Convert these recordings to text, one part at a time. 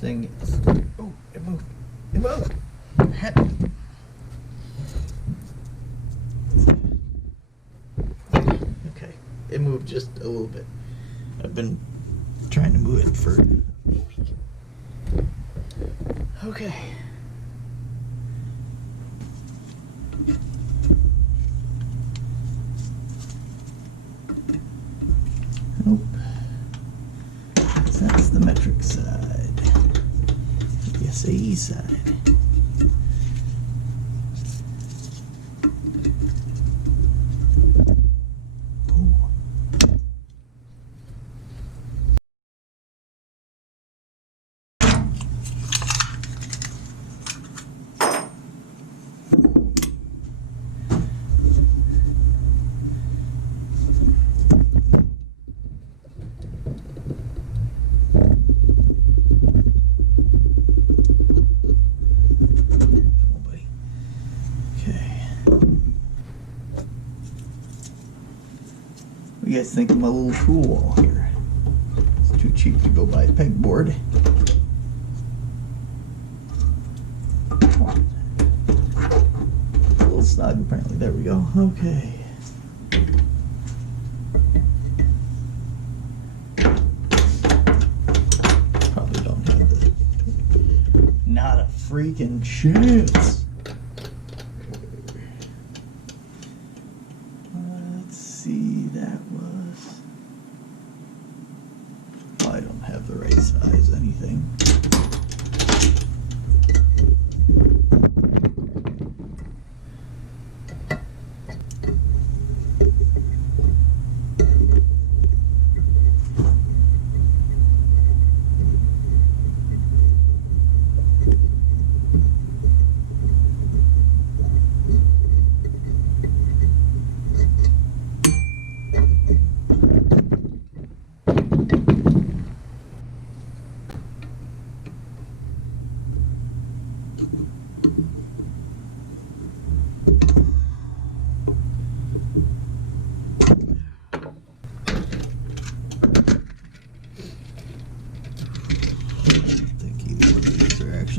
thing is... Oh, it moved. It moved. Heck. Okay, it moved just a little bit. I've been trying to move it for a week. Okay. Nope. So that's the metric side. The SAE side. What do you guys think of my little tool wall here? It's too cheap to go buy a pegboard. A little snug apparently. There we go. Okay. Probably don't have the... Not a freaking chance. That was... Well, I don't have the right size anything.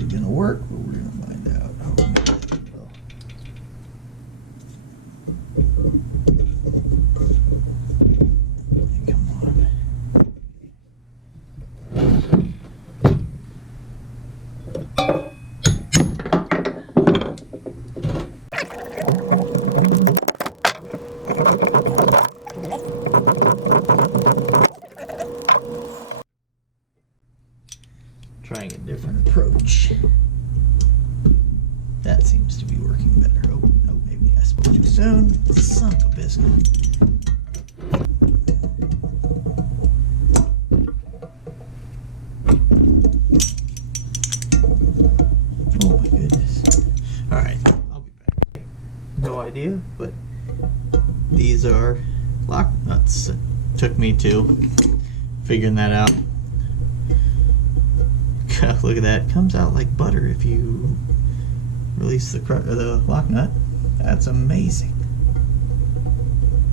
Gonna work, but we're gonna find out. Oh, come on. Trying a different approach. That seems to be working better. Oh, no, maybe I spoke too soon. Son of a biscuit. Oh my goodness. Alright, I'll be back. No idea, but these are lock nuts. It took me to figuring that out. Look at that. It comes out like butter if you release the lock nut. That's amazing.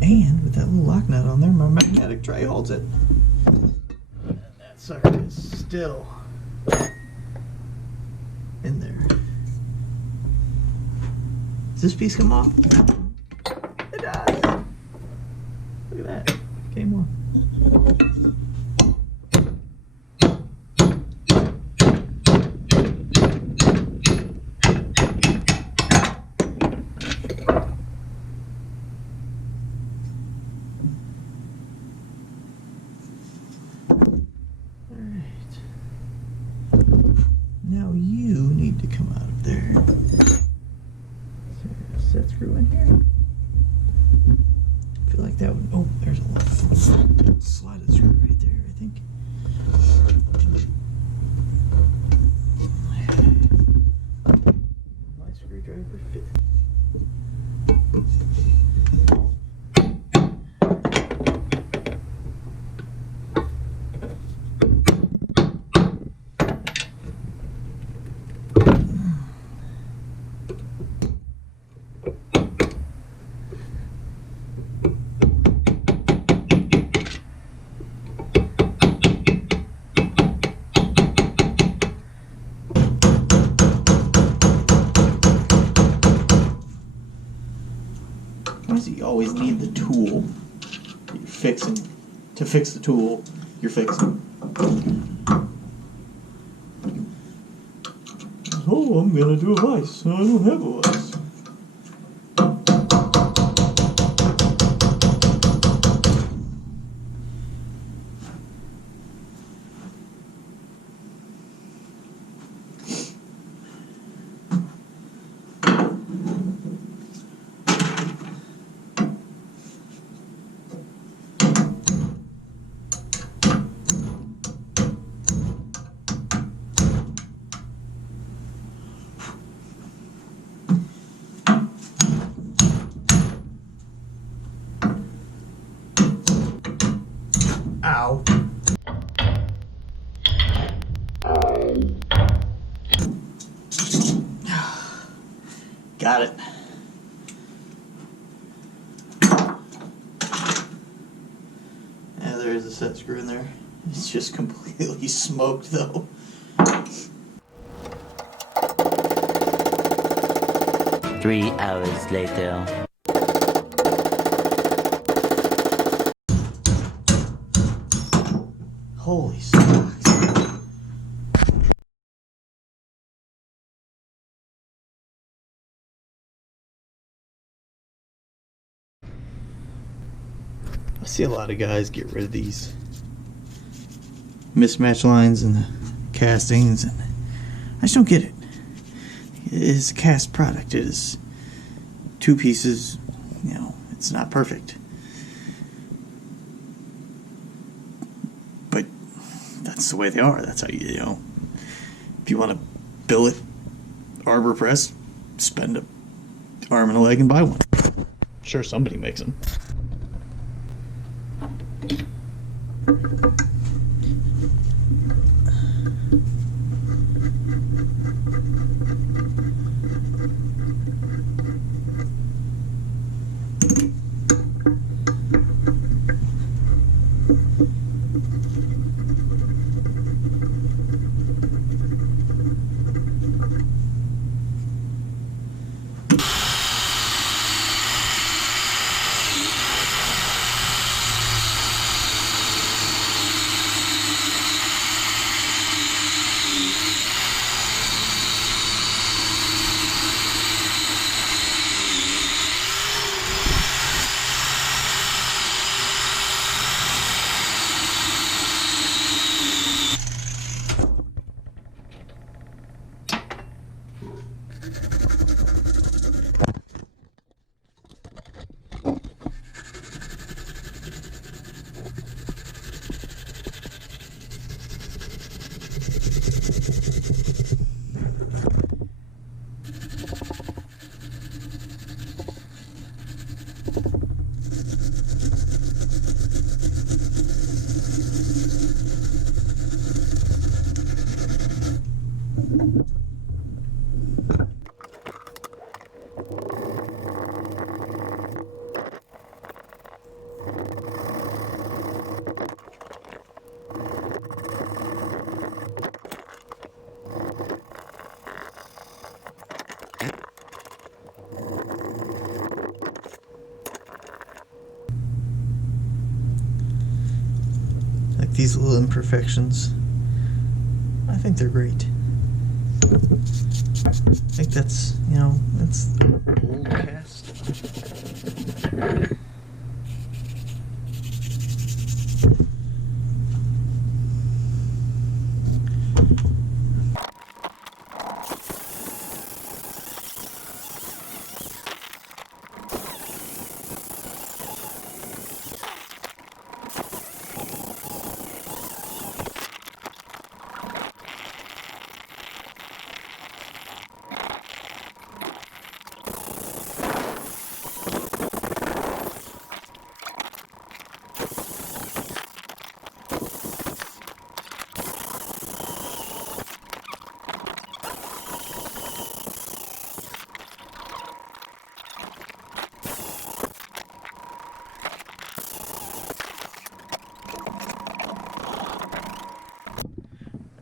And with that little lock nut on there, my magnetic tray holds it. And that sucker is still in there. Does this piece come off? It does. Look at that. Came off. Now you need to come out of there. Is there a set screw in here? I feel like that would... Oh, there's a little slotted screw right there, I think. My screwdriver fit. fix the tool you're fixing. Oh, I'm gonna do a vise. I don't have a vise. Ow. Got it. Yeah, there is a set screw in there. It's just completely smoked though. 3 hours later. Holy smokes. I see a lot of guys get rid of these mismatch lines and the castings, and I just don't get it. It is a cast product. It is 2 pieces, you know, it's not perfect. But that's the way they are. That's how you know. If you want to billet arbor press, spend an arm and a leg and buy one. Sure, somebody makes them. Like these little imperfections, I think they're great. I think that's, you know, that's old cast.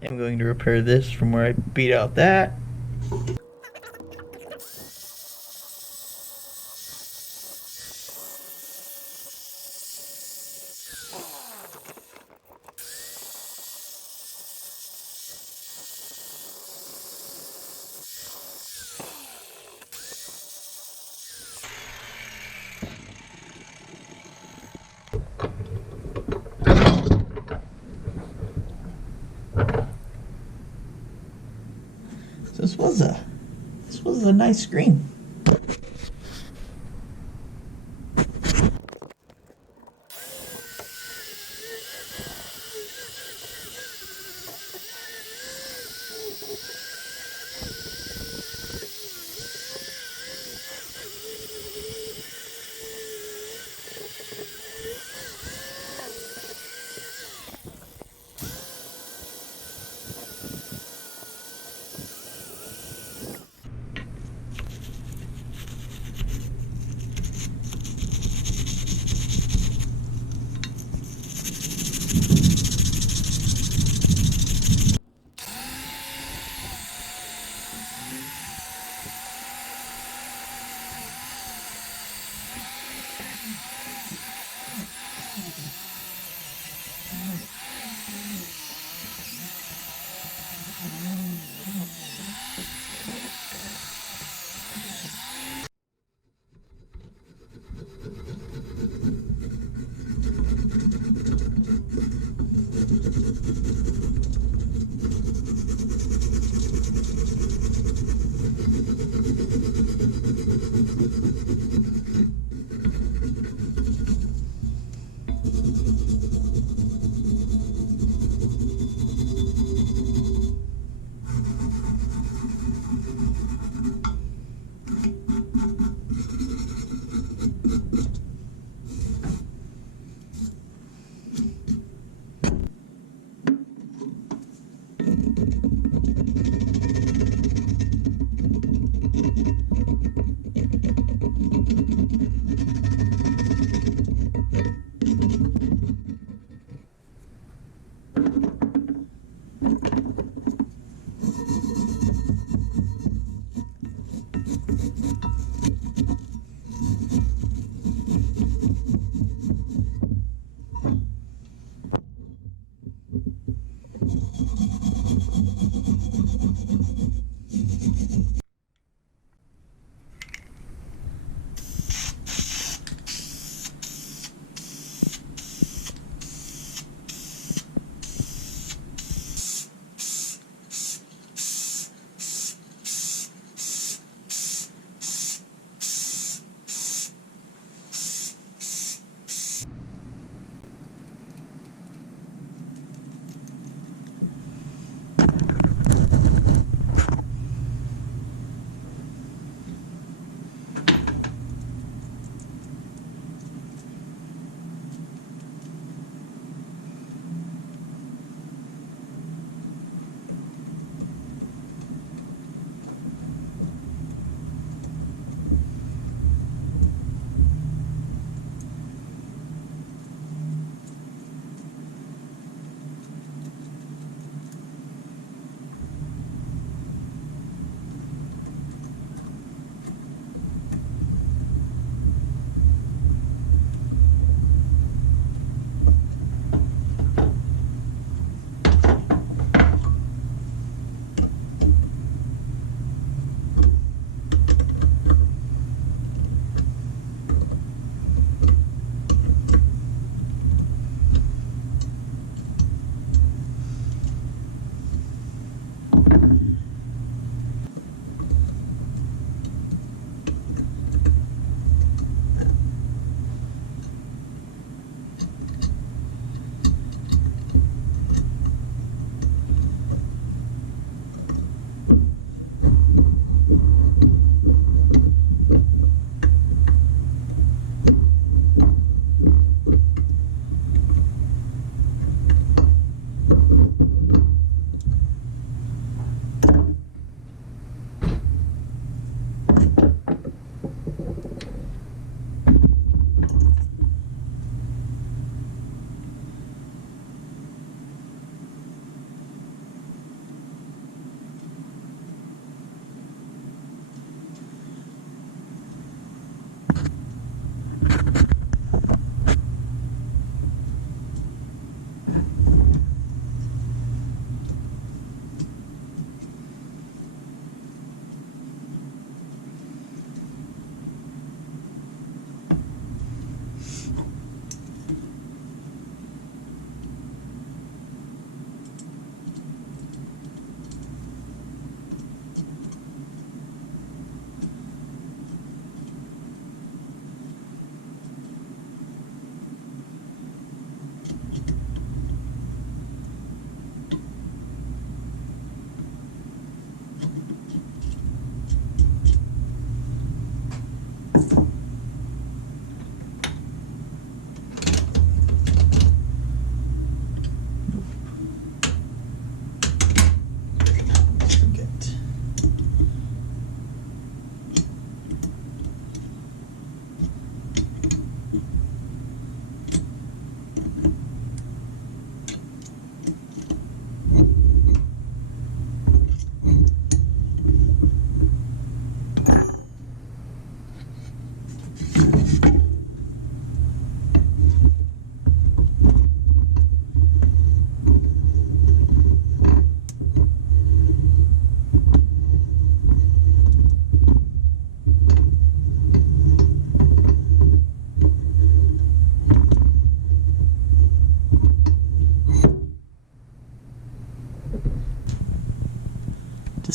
I'm going to repair this from where I beat out that. So this was a nice screen.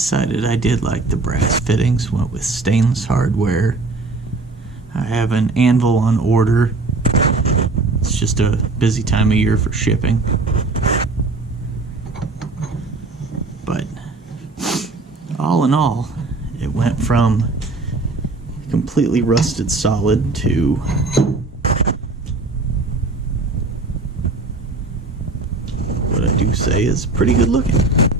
decided I did like the brass fittings, went with stainless hardware. I have an anvil on order. It's just a busy time of year for shipping. But all in all, it went from completely rusted solid to what I do say is pretty good looking.